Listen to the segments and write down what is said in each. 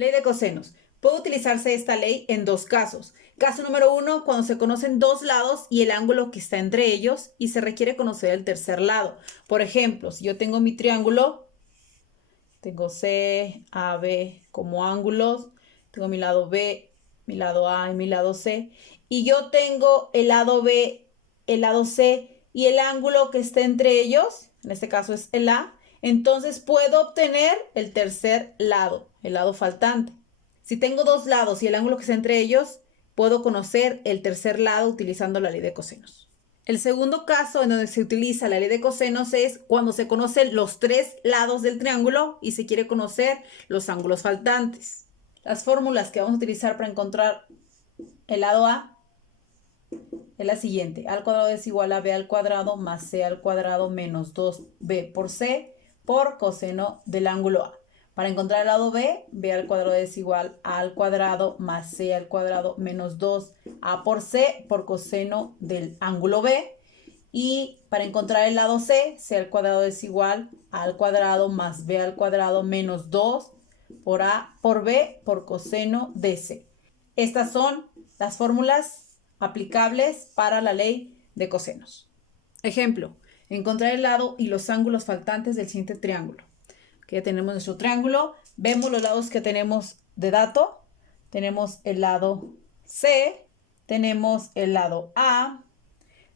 Ley de cosenos. Puede utilizarse esta ley en dos casos. Caso número 1, cuando se conocen dos lados y el ángulo que está entre ellos y se requiere conocer el tercer lado. Por ejemplo, si yo tengo mi triángulo, tengo C, A, B como ángulos, tengo mi lado B, mi lado A y mi lado C, y yo tengo el lado B, el lado C y el ángulo que está entre ellos, en este caso es el A, entonces puedo obtener el tercer lado, el lado faltante. Si tengo dos lados y el ángulo que está entre ellos, puedo conocer el tercer lado utilizando la ley de cosenos. El segundo caso en donde se utiliza la ley de cosenos es cuando se conocen los tres lados del triángulo y se quiere conocer los ángulos faltantes. Las fórmulas que vamos a utilizar para encontrar el lado A es la siguiente. A al cuadrado es igual a B al cuadrado más C al cuadrado menos 2B por C por coseno del ángulo A. Para encontrar el lado B, B al cuadrado es igual a al cuadrado más C al cuadrado menos 2A por C por coseno del ángulo B. Y para encontrar el lado C, C al cuadrado es igual a al cuadrado más B al cuadrado menos 2 por A por B por coseno de C. Estas son las fórmulas aplicables para la ley de cosenos. Ejemplo, encontrar el lado y los ángulos faltantes del siguiente triángulo. Que ya tenemos nuestro triángulo, vemos los lados que tenemos de dato, tenemos el lado C, tenemos el lado A,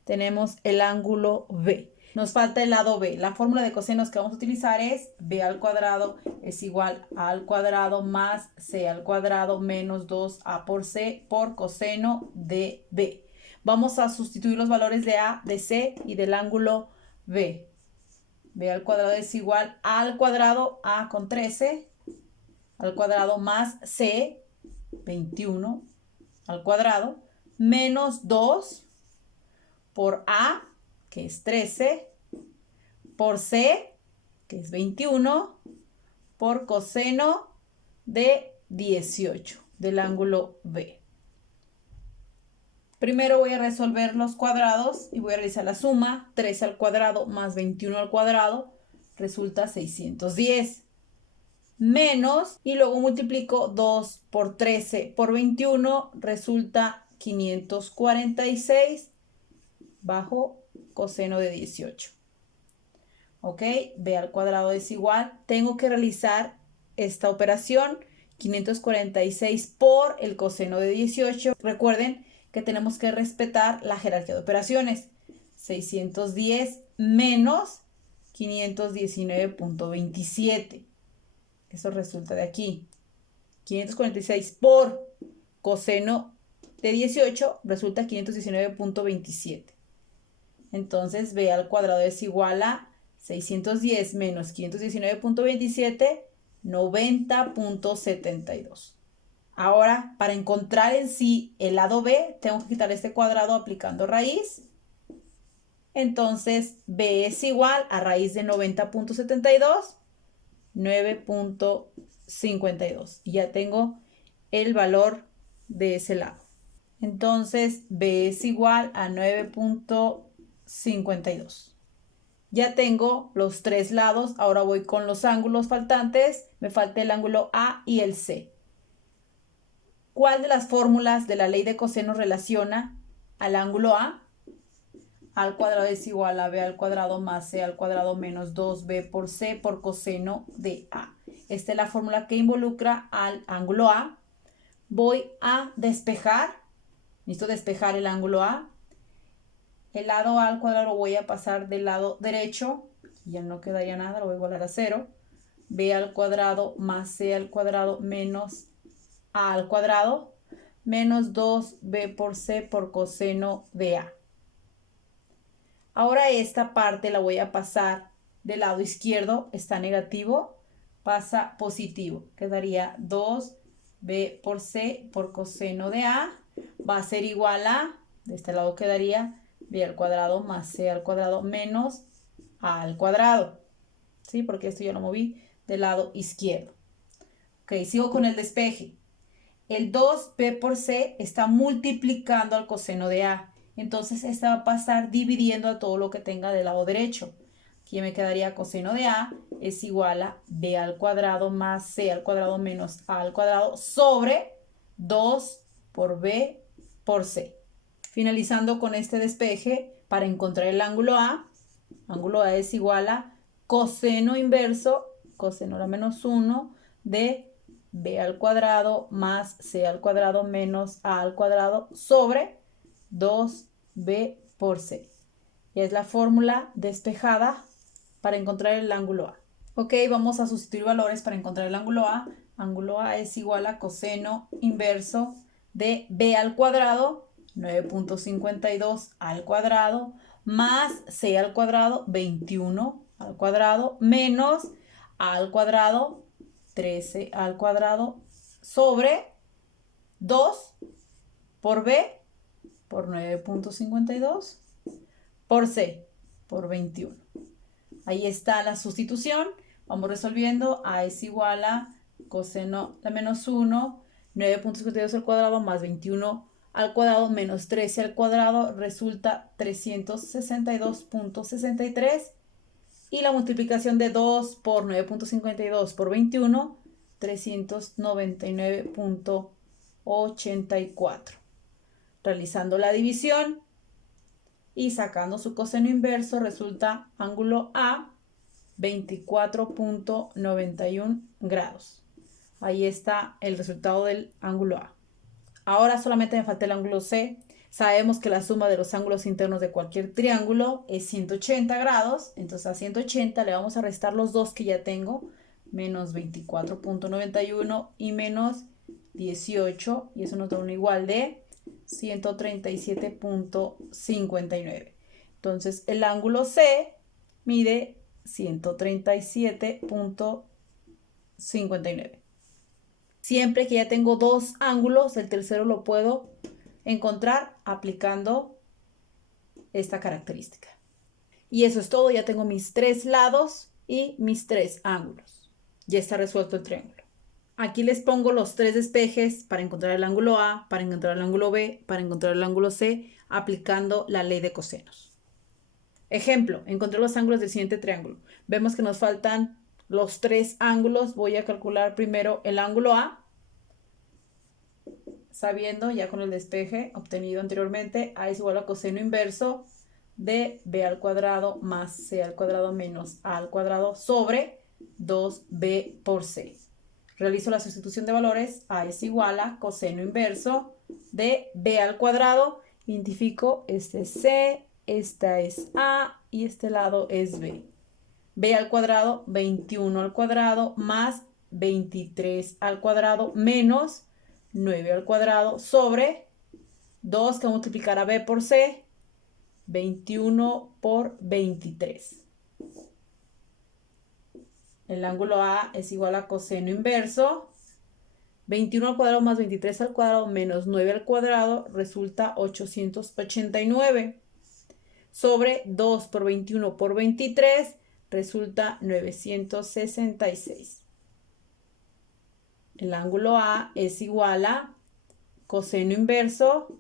tenemos el ángulo B. Nos falta el lado B. La fórmula de cosenos que vamos a utilizar es B al cuadrado es igual a al cuadrado más C al cuadrado menos 2A por C por coseno de B. Vamos a sustituir los valores de A, de C y del ángulo B. B al cuadrado es igual a al cuadrado, A con 13, al cuadrado más C, 21, al cuadrado, menos 2 por A, que es 13, por C, que es 21, por coseno de 18, del ángulo B. Primero voy a resolver los cuadrados y voy a realizar la suma. 13 al cuadrado más 21 al cuadrado resulta 610. Menos, y luego multiplico 2 por 13 por 21, resulta 546 bajo coseno de 18. ¿Ok? B al cuadrado es igual. Tengo que realizar esta operación. 546 por el coseno de 18. Recuerden que tenemos que respetar la jerarquía de operaciones. 610 menos 519.27. Eso resulta de aquí. 546 por coseno de 18 resulta 519.27. Entonces B al cuadrado es igual a 610 menos 519.27, 90.72. Ahora, para encontrar en sí el lado B, tengo que quitar este cuadrado aplicando raíz. Entonces, B es igual a raíz de 90.72, 9.52. Y ya tengo el valor de ese lado. Entonces, B es igual a 9.52. Ya tengo los tres lados. Ahora voy con los ángulos faltantes. Me falta el ángulo A y el C. ¿Cuál de las fórmulas de la ley de cosenos relaciona al ángulo A? A al cuadrado es igual a B al cuadrado más C al cuadrado menos 2B por C por coseno de A. Esta es la fórmula que involucra al ángulo A. Voy a despejar. Necesito despejar el ángulo A. El lado A al cuadrado lo voy a pasar del lado derecho. Ya no quedaría nada, lo voy a igualar a 0. B al cuadrado más C al cuadrado menos A al cuadrado menos 2B por C por coseno de A. Ahora esta parte la voy a pasar del lado izquierdo, está negativo, pasa positivo. Quedaría 2B por C por coseno de A. Va a ser igual a, de este lado quedaría B al cuadrado más C al cuadrado menos A al cuadrado. ¿Sí? Porque esto ya lo moví del lado izquierdo. Ok, sigo con el despeje. El 2B por C está multiplicando al coseno de A. Entonces, esta va a pasar dividiendo a todo lo que tenga del lado derecho. Aquí me quedaría coseno de A es igual a B al cuadrado más C al cuadrado menos A al cuadrado sobre 2 por B por C. Finalizando con este despeje, para encontrar el ángulo A es igual a coseno inverso, coseno a la menos 1 de B al cuadrado más C al cuadrado menos A al cuadrado sobre 2B por C. Y es la fórmula despejada para encontrar el ángulo A. Ok, vamos a sustituir valores para encontrar el ángulo A. Ángulo A es igual a coseno inverso de B al cuadrado, 9.52 al cuadrado, más C al cuadrado, 21 al cuadrado, menos A al cuadrado, 13 al cuadrado, sobre 2 por B por 9.52 por C por 21. Ahí está la sustitución. Vamos resolviendo. A es igual a coseno de menos 1, 9.52 al cuadrado más 21 al cuadrado menos 13 al cuadrado resulta 362.63. Y la multiplicación de 2 por 9.52 por 21, 399.84. Realizando la división y sacando su coseno inverso resulta ángulo A 24.91 grados. Ahí está el resultado del ángulo A. Ahora solamente me falta el ángulo C. Sabemos que la suma de los ángulos internos de cualquier triángulo es 180 grados. Entonces a 180 le vamos a restar los dos que ya tengo. Menos 24.91 y menos 18. Y eso nos da un igual de 137.59. Entonces el ángulo C mide 137.59. Siempre que ya tengo dos ángulos, el tercero lo puedo encontrar aplicando esta característica. Y eso es todo, ya tengo mis tres lados y mis tres ángulos. Ya está resuelto el triángulo. Aquí les pongo los tres despejes para encontrar el ángulo A, para encontrar el ángulo B, para encontrar el ángulo C, aplicando la ley de cosenos. Ejemplo, encontré los ángulos del siguiente triángulo. Vemos que nos faltan los tres ángulos. Voy a calcular primero el ángulo A, sabiendo ya con el despeje obtenido anteriormente, A es igual a coseno inverso de B al cuadrado más C al cuadrado menos A al cuadrado sobre 2B por C. Realizo la sustitución de valores. A es igual a coseno inverso de B al cuadrado. Identifico este es C, esta es A y este lado es B. B al cuadrado, 21 al cuadrado más 23 al cuadrado menos 9 al cuadrado sobre 2 que multiplicar a B por C, 21 por 23. El ángulo A es igual a coseno inverso. 21 al cuadrado más 23 al cuadrado menos 9 al cuadrado resulta 889. Sobre 2 por 21 por 23 resulta 966. El ángulo A es igual a coseno inverso.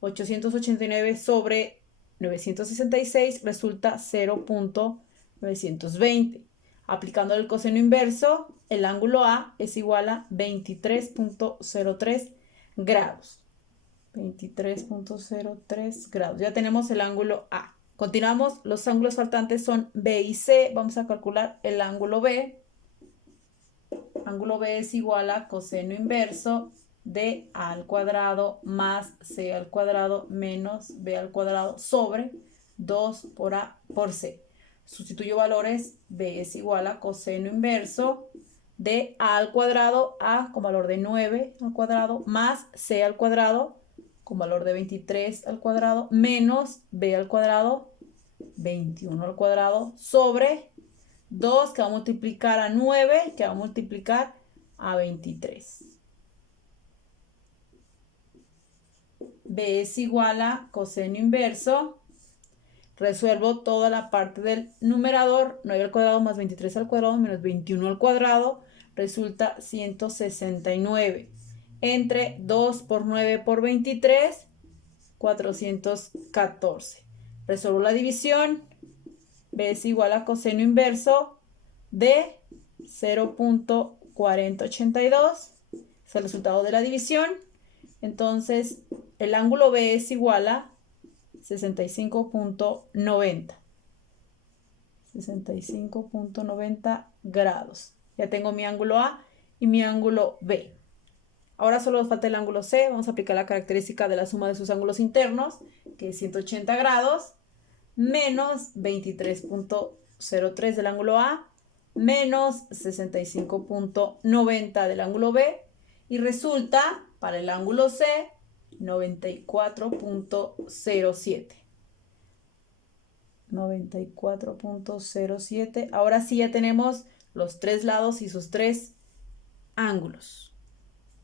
889 sobre 966 resulta 0.920. Aplicando el coseno inverso, el ángulo A es igual a 23.03 grados. 23.03 grados. Ya tenemos el ángulo A. Continuamos. Los ángulos faltantes son B y C. Vamos a calcular el ángulo B. Ángulo B es igual a coseno inverso de A al cuadrado más C al cuadrado menos B al cuadrado sobre 2 por A por C. Sustituyo valores. B es igual a coseno inverso de A al cuadrado, A con valor de 9 al cuadrado, más C al cuadrado con valor de 23 al cuadrado, menos B al cuadrado, 21 al cuadrado, sobre 2 que va a multiplicar a 9, que va a multiplicar a 23. B es igual a coseno inverso. Resuelvo toda la parte del numerador. 9 al cuadrado más 23 al cuadrado menos 21 al cuadrado resulta 169. Entre 2 por 9 por 23, 414. Resuelvo la división. B es igual a coseno inverso de 0.4082. Es el resultado de la división. Entonces, el ángulo B es igual a 65.90. 65.90 grados. Ya tengo mi ángulo A y mi ángulo B. Ahora solo nos falta el ángulo C. Vamos a aplicar la característica de la suma de sus ángulos internos, que es 180 grados, menos 23.03 del ángulo A, menos 65.90 del ángulo B, y resulta, para el ángulo C, 94.07. 94.07. Ahora sí ya tenemos los tres lados y sus tres ángulos.